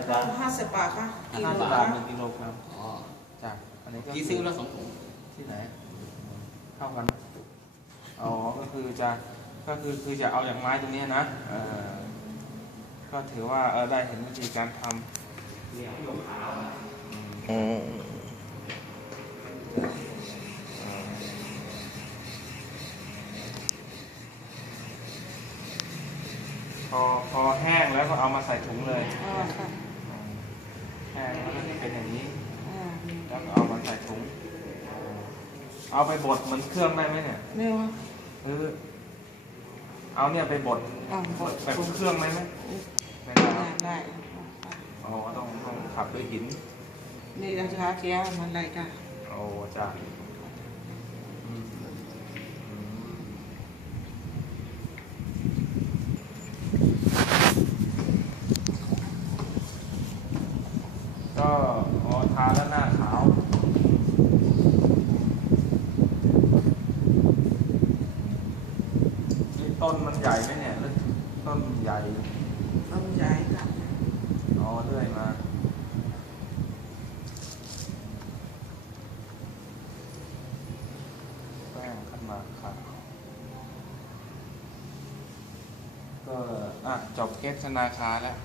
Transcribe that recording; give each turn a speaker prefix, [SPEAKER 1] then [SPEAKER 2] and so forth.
[SPEAKER 1] ร่จ๊ะ
[SPEAKER 2] ห้าสิบบาทค่ะ
[SPEAKER 1] ห้า
[SPEAKER 2] กิโล
[SPEAKER 1] สิบบาท
[SPEAKER 2] ละ
[SPEAKER 1] หนึ่งกิโลกรัม
[SPEAKER 3] อ๋อ
[SPEAKER 1] จ้ะอันนี้ก็
[SPEAKER 3] กี่ซื้อละสองถุง
[SPEAKER 1] ที่ไหนเท่ากันไหมอ๋อก็คือจะก็คือคือจะเอาอย่างไม้ตรงเนี้ยนะเออก็ถือว่าเออได้เห็นวิธีการทำ
[SPEAKER 3] เหลียงหยกขาว
[SPEAKER 1] อืมพอพอแห้งแล้วก็เอามาใส่ถุงเลย
[SPEAKER 2] อ่าค่ะ
[SPEAKER 1] แห้งแล้วก็จะเป็นอย่างนี้
[SPEAKER 2] อ่า
[SPEAKER 1] แล้วก็เอามาใส่ถุง เอาไปบดเหมือนเครื่องได้ไหมเนี่ย
[SPEAKER 2] ไม่ว่า
[SPEAKER 1] คือเอาเนี่ยไปบด
[SPEAKER 2] อ่าบด
[SPEAKER 1] แบบเครื่องได้ไหมไม่ได้
[SPEAKER 2] ได้
[SPEAKER 1] ครับ
[SPEAKER 2] ได้
[SPEAKER 1] อ๋อต้องต้องขับด้วยหิน
[SPEAKER 2] นี่ราคาแก้วมันอะไรจ้ะ
[SPEAKER 1] โอ้จ้ะอืมอืมก็อ๋อทาแล้วหน้าขาว นี่ ต้นมันใหญ่ไหมเนี่ยหรือต้นใหญ่
[SPEAKER 2] ต้นใหญ่ค่ะ
[SPEAKER 1] อ๋อเรื่อยมาแป้งขึ้นมาครับก็อะจบเคสธนาคารแล้ว